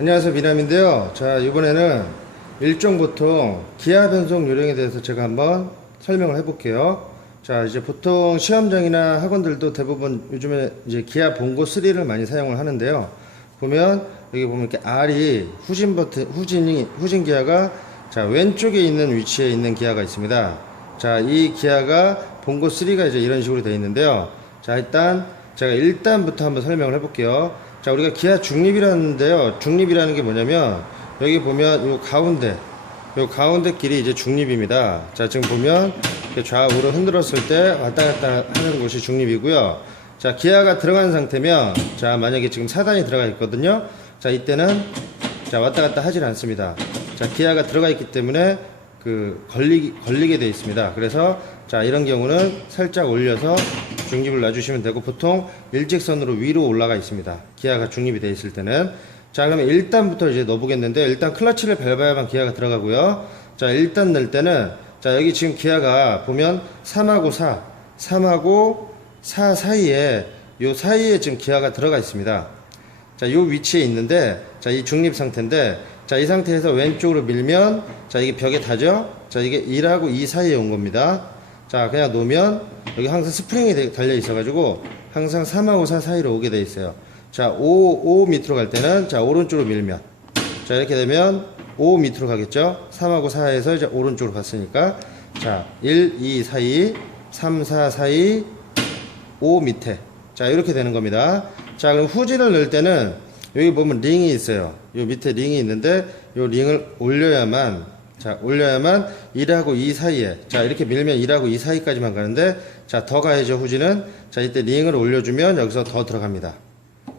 안녕하세요, 미남인데요. 자, 이번에는 일종 보통 기아 변속 요령에 대해서 제가 한번 설명을 해볼게요. 자, 이제 보통 시험장이나 학원들도 대부분 요즘에 이제 기아 봉고 3를 많이 사용을 하는데요. 보면 여기 보면 이렇게 R이 후진 버튼, 후진 기아가 자, 왼쪽에 있는 위치에 있는 기아가 있습니다. 자, 이 기아가 봉고 3가 이제 이런 식으로 되어 있는데요. 자, 일단 제가 1단부터 한번 설명을 해볼게요. 자, 우리가 기아 중립이라는데요. 중립이라는 게 뭐냐면 여기 보면 요 가운데 길이 이제 중립입니다. 자, 지금 보면 좌우로 흔들었을 때 왔다 갔다 하는 곳이 중립이고요. 자, 기아가 들어간 상태면 자, 만약에 지금 4단이 들어가 있거든요. 자, 이때는 자, 왔다 갔다 하질 않습니다. 자, 기아가 들어가 있기 때문에 걸리게 되어 있습니다. 그래서 자, 이런 경우는 살짝 올려서 중립을 놔주시면 되고, 보통 일직선으로 위로 올라가 있습니다. 기아가 중립이 되어 있을 때는. 자, 그러면 1단부터 이제 넣어보겠는데, 일단 클러치를 밟아야만 기아가 들어가고요. 자, 1단 넣을 때는 자, 여기 지금 기아가 보면 3하고 3하고 4 사이에 요 사이에 지금 기아가 들어가 있습니다. 자, 요 위치에 있는데, 자, 이 중립 상태인데, 자, 이 상태에서 왼쪽으로 밀면, 자, 이게 벽에 닿죠? 자, 이게 1하고 2 사이에 온 겁니다. 자, 그냥 놓으면, 여기 항상 스프링이 달려 있어가지고, 항상 3하고 4 사이로 오게 돼 있어요. 자, 5 밑으로 갈 때는, 자, 오른쪽으로 밀면. 자, 이렇게 되면, 5 밑으로 가겠죠? 3하고 4에서 이제 오른쪽으로 갔으니까, 자, 1, 2 사이, 3, 4 사이, 5 밑에. 자, 이렇게 되는 겁니다. 자, 그럼 후진을 넣을 때는 여기 보면 링이 있어요. 요 밑에 링이 있는데 요 링을 올려야만 1하고 2 사이에, 자, 이렇게 밀면 1하고 2 사이까지만 가는데, 자, 더 가야죠. 후진은. 자, 이때 링을 올려주면 여기서 더 들어갑니다.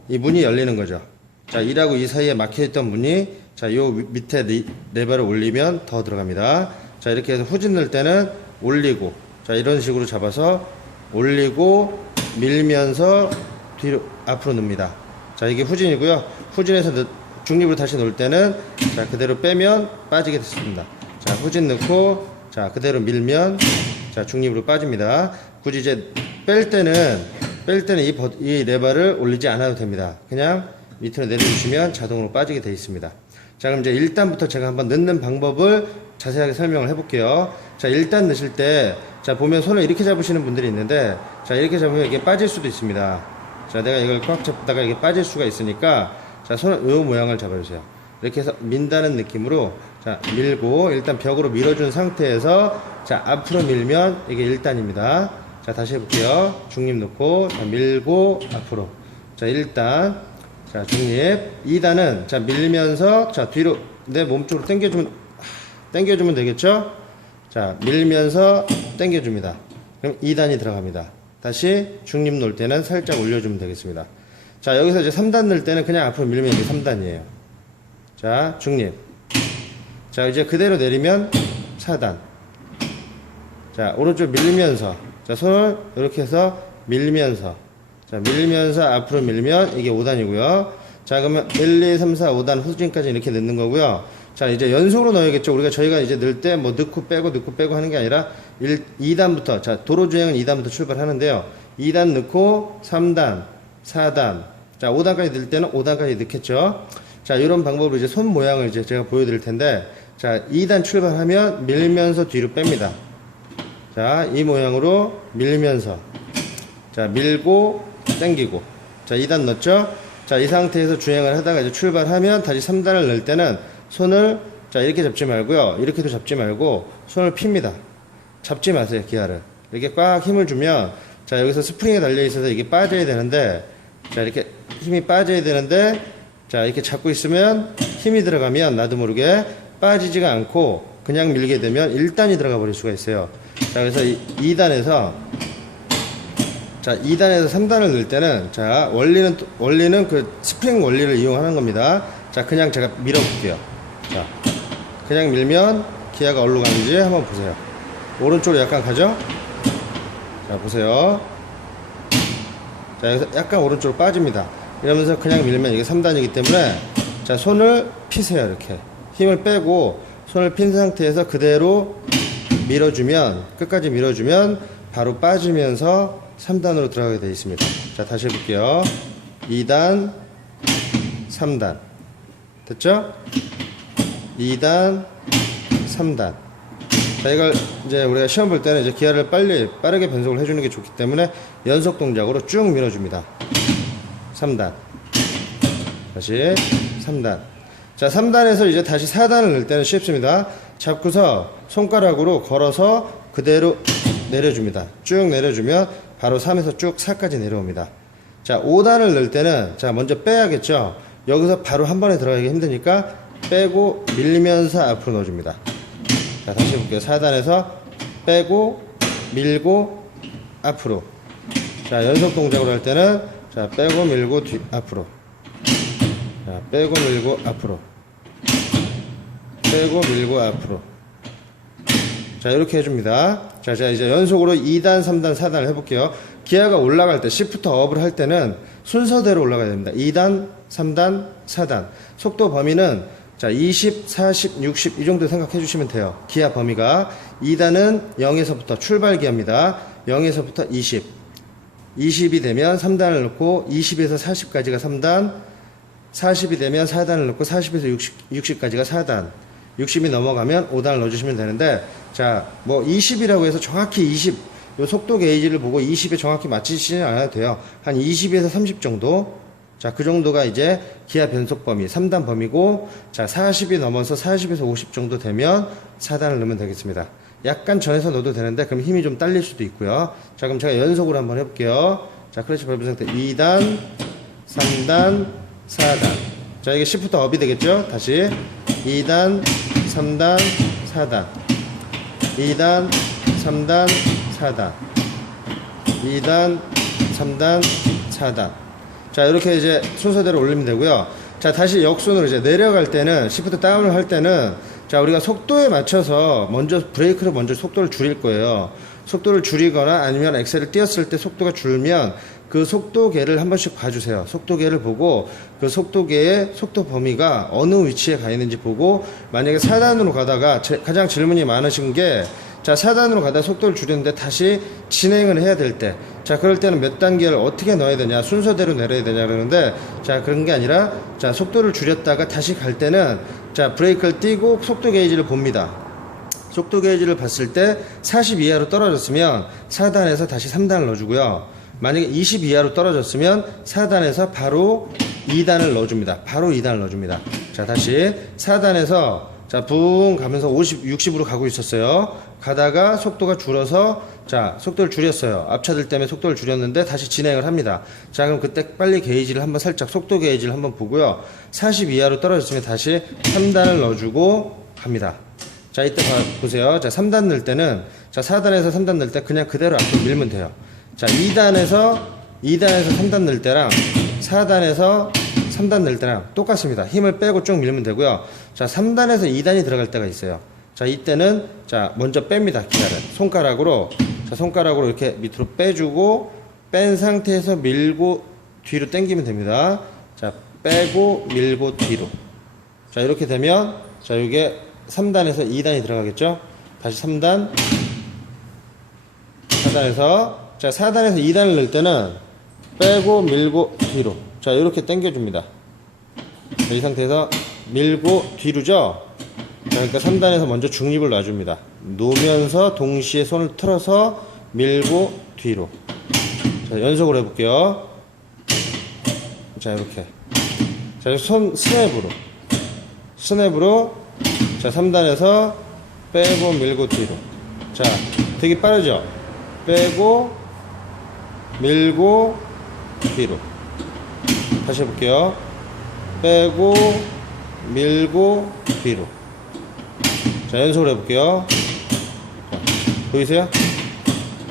이 문이 열리는 거죠. 자, 1하고 2 사이에 막혀있던 문이, 자, 요 밑에 레버를 올리면 더 들어갑니다. 자, 이렇게 해서 후진 넣을 때는 올리고, 자, 이런 식으로 잡아서 올리고 밀면서 뒤로 앞으로 넣습니다. 자, 이게 후진이고요. 후진에서 중립으로 다시 놓을 때는 자, 그대로 빼면 빠지게 됐습니다. 자, 후진 넣고, 자, 그대로 밀면 자, 중립으로 빠집니다. 굳이 이제 뺄 때는 이 레버를 올리지 않아도 됩니다. 그냥 밑으로 내려주시면 자동으로 빠지게 되어 있습니다. 자, 그럼 이제 1단부터 제가 한번 넣는 방법을 자세하게 설명을 해볼게요. 자, 1단 넣으실 때, 자, 보면 손을 이렇게 잡으시는 분들이 있는데, 자, 이렇게 잡으면 이게 빠질 수도 있습니다. 자, 내가 이걸 꽉 잡다가 이게 빠질 수가 있으니까, 자, 손을 요 모양을 잡아주세요. 이렇게 해서 민다는 느낌으로, 자, 밀고, 일단 벽으로 밀어준 상태에서, 자, 앞으로 밀면 이게 1단입니다. 자, 다시 해볼게요. 중립 놓고, 자, 밀고, 앞으로. 자, 1단. 자, 중립. 2단은, 자, 밀면서, 자, 뒤로 내 몸쪽으로 당겨주면 되겠죠? 자, 밀면서 당겨줍니다. 그럼 2단이 들어갑니다. 다시 중립 놓을 때는 살짝 올려주면 되겠습니다. 자, 여기서 이제 3단 넣을 때는 그냥 앞으로 밀면 이게 3단이에요. 자, 중립. 자, 이제 그대로 내리면 4단. 자, 오른쪽 밀면서. 자, 손을 이렇게 해서 밀면서. 자, 밀면서 앞으로 밀면 이게 5단이고요. 자, 그러면 1, 2, 3, 4, 5단 후진까지 이렇게 넣는 거고요. 자, 이제 연속으로 넣어야겠죠. 저희가 이제 넣을 때 뭐 넣고 빼고 하는 게 아니라 2단부터, 자, 도로주행은 2단부터 출발하는데요. 2단 넣고 3단, 4단, 자, 5단까지 넣을 때는 5단까지 넣겠죠. 자, 이런 방법으로 이제 손 모양을 이제 제가 보여드릴 텐데, 자, 2단 출발하면 밀면서 뒤로 뺍니다. 자, 이 모양으로 밀면서, 자, 밀고 당기고, 자, 2단 넣었죠. 자, 이 상태에서 주행을 하다가 이제 출발하면 다시 3단을 넣을 때는 손을, 자, 이렇게 잡지 말고요. 이렇게도 잡지 말고 손을 핍니다. 잡지 마세요, 기아를. 이렇게 꽉 힘을 주면, 자, 여기서 스프링이 달려 있어서 이게 빠져야 되는데, 자, 이렇게 힘이 빠져야 되는데, 자, 이렇게 잡고 있으면 힘이 들어가면 나도 모르게 빠지지가 않고 그냥 밀게 되면 1단이 들어가 버릴 수가 있어요. 자, 그래서 2단에서 3단을 넣을 때는, 자, 원리는 그 스프링 원리를 이용하는 겁니다. 자, 그냥 제가 밀어볼게요. 자, 그냥 밀면 기아가 어디로 가는지 한번 보세요. 오른쪽으로 약간 가죠? 자, 보세요. 자, 여기서 약간 오른쪽으로 빠집니다. 이러면서 그냥 밀면 이게 3단이기 때문에, 자, 손을 피세요. 이렇게 힘을 빼고 손을 핀 상태에서 그대로 밀어주면, 끝까지 밀어주면 바로 빠지면서 3단으로 들어가게 되어 있습니다. 자, 다시 해볼게요. 2단, 3단. 됐죠? 2단, 3단. 자, 이걸 이제 우리가 시험 볼 때는 이제 기아를 빠르게 변속을 해주는 게 좋기 때문에 연속 동작으로 쭉 밀어줍니다. 3단. 다시 3단. 자, 3단에서 이제 다시 4단을 넣을 때는 쉽습니다. 잡고서 손가락으로 걸어서 그대로 내려줍니다. 쭉 내려주면 바로 3에서 쭉 4까지 내려옵니다. 자, 5단을 넣을 때는 자, 먼저 빼야겠죠. 여기서 바로 한 번에 들어가기 힘드니까 빼고 밀면서 앞으로 넣어줍니다. 자, 다시 해볼게요. 4단에서 빼고 밀고 앞으로. 자, 연속 동작으로 할 때는 자, 빼고 밀고 앞으로. 자, 빼고 밀고 앞으로. 빼고 밀고 앞으로. 자, 이렇게 해줍니다. 자, 이제 연속으로 2단, 3단, 4단을 해볼게요. 기아가 올라갈 때, 시프트 업을 할 때는 순서대로 올라가야 됩니다. 2단, 3단, 4단. 속도 범위는 자, 20, 40, 60 이 정도 생각해 주시면 돼요. 기아 범위가. 2단은 0에서부터 출발 기아입니다. 0에서부터 20. 20이 되면 3단을 넣고 20에서 40까지가 3단. 40이 되면 4단을 넣고 40에서 60까지가 4단. 60이 넘어가면 5단을 넣어주시면 되는데, 자, 뭐 20이라고 해서 정확히 20, 요 속도 게이지를 보고 20에 정확히 맞추시지 않아도 돼요. 한 20에서 30 정도. 자, 그 정도가 이제 기아 변속 범위, 3단 범위고, 자, 40이 넘어서 40에서 50 정도 되면 4단을 넣으면 되겠습니다. 약간 전해서 넣어도 되는데, 그럼 힘이 좀 딸릴 수도 있고요. 자, 그럼 제가 연속으로 한번 해볼게요. 자, 클러치 밟은 상태 2단, 3단, 4단. 자, 이게 시프트 업이 되겠죠? 다시 2단, 3단, 4단. 2단, 3단, 4단. 2단, 3단, 4단. 자, 이렇게 이제 순서대로 올리면 되고요. 자, 다시 역순으로 이제 내려갈 때는, 시프트 다운을 할 때는, 자, 우리가 속도에 맞춰서 먼저 브레이크로 먼저 속도를 줄일 거예요. 속도를 줄이거나 아니면 엑셀을 띄었을 때 속도가 줄면 그 속도계를 한 번씩 봐주세요. 속도계를 보고 그 속도계의 속도 범위가 어느 위치에 가 있는지 보고, 만약에 4단으로 가다가 가장 질문이 많으신 게, 자, 4단으로 가다 속도를 줄였는데 다시 진행을 해야 될 때, 자, 그럴 때는 몇 단계를 어떻게 넣어야 되냐, 순서대로 내려야 되냐 그러는데, 자, 그런 게 아니라, 자, 속도를 줄였다가 다시 갈 때는, 자, 브레이크를 띄고 속도 게이지를 봅니다. 속도 게이지를 봤을 때 40 이하로 떨어졌으면 4단에서 다시 3단을 넣어주고요. 만약에 20 이하로 떨어졌으면 4단에서 바로 2단을 넣어줍니다. 바로 2단을 넣어줍니다. 자, 다시 4단에서 자, 붕 가면서 50, 60으로 가고 있었어요. 가다가 속도가 줄어서, 자, 속도를 줄였어요. 앞차들 때문에 속도를 줄였는데 다시 진행을 합니다. 자, 그럼 그때 빨리 게이지를 한번 살짝, 속도 게이지를 한번 보고요. 40 이하로 떨어졌으면 다시 3단을 넣어주고 갑니다. 자, 이때 보세요. 자, 3단 넣을 때는, 자, 4단에서 3단 넣을 때 그냥 그대로 앞으로 밀면 돼요. 자, 2단에서 3단 넣을 때랑 4단에서 3단 넣을 때랑 똑같습니다. 힘을 빼고 쭉 밀면 되고요. 자, 3단에서 2단이 들어갈 때가 있어요. 자, 이때는, 자, 먼저 뺍니다. 기아를. 손가락으로, 자, 손가락으로 이렇게 밑으로 빼주고, 뺀 상태에서 밀고 뒤로 당기면 됩니다. 자, 빼고 밀고 뒤로. 자, 이렇게 되면, 자, 이게 3단에서 2단이 들어가겠죠? 다시 3단, 4단에서, 자, 4단에서 2단을 넣을 때는 빼고 밀고 뒤로. 자, 이렇게 당겨줍니다. 자, 이 상태에서 밀고 뒤로죠? 자, 그러니까 3단에서 먼저 중립을 놔줍니다. 놓으면서 동시에 손을 틀어서 밀고 뒤로. 자, 연속으로 해볼게요. 자, 이렇게. 자, 손 스냅으로. 자, 3단에서 빼고 밀고 뒤로. 자, 되게 빠르죠? 빼고 밀고 뒤로. 다시 해볼게요. 빼고 밀고 뒤로. 자, 연속으로 해볼게요. 자, 보이세요?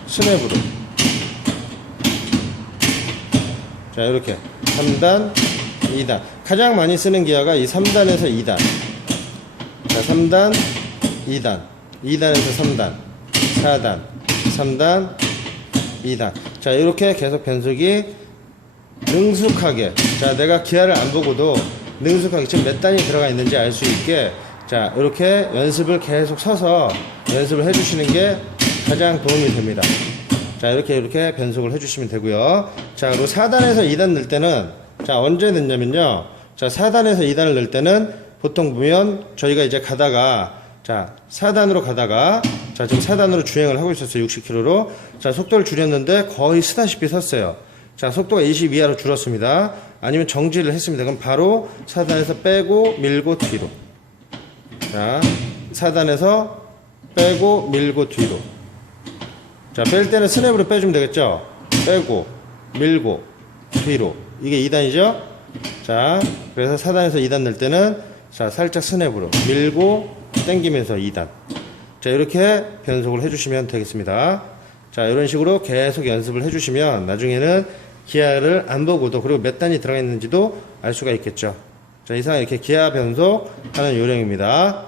스냅으로. 자, 이렇게 3단, 2단. 가장 많이 쓰는 기아가 이 3단에서 2단. 자, 3단, 2단. 2단에서 3단. 4단, 3단, 2단. 자, 이렇게 계속 변속이 능숙하게. 자, 내가 기아를 안 보고도 능숙하게 지금 몇 단이 들어가 있는지 알 수 있게, 자, 이렇게 연습을 계속 서서 연습을 해주시는 게 가장 도움이 됩니다. 자, 이렇게 변속을 해주시면 되고요. 자, 그리고 4단에서 2단 넣을 때는, 자, 언제 넣냐면요. 자, 4단에서 2단을 넣을 때는 보통 보면 저희가 이제 가다가 자, 4단으로 가다가 자, 지금 4단으로 주행을 하고 있었어요. 60km로. 자, 속도를 줄였는데 거의 쓰다시피 섰어요. 자, 속도가 20 이하로 줄었습니다. 아니면 정지를 했습니다. 그럼 바로 4단에서 빼고 밀고 뒤로. 자, 4단에서 빼고 밀고 뒤로. 자, 뺄 때는 스냅으로 빼주면 되겠죠? 빼고 밀고 뒤로. 이게 2단이죠? 자, 그래서 4단에서 2단 넣을 때는 자, 살짝 스냅으로 밀고 당기면서 2단. 자, 이렇게 변속을 해주시면 되겠습니다. 자, 이런 식으로 계속 연습을 해주시면 나중에는 기아를 안 보고도 그리고 몇 단이 들어가 있는지도 알 수가 있겠죠. 자, 이상 이렇게 기아 변속 하는 요령입니다.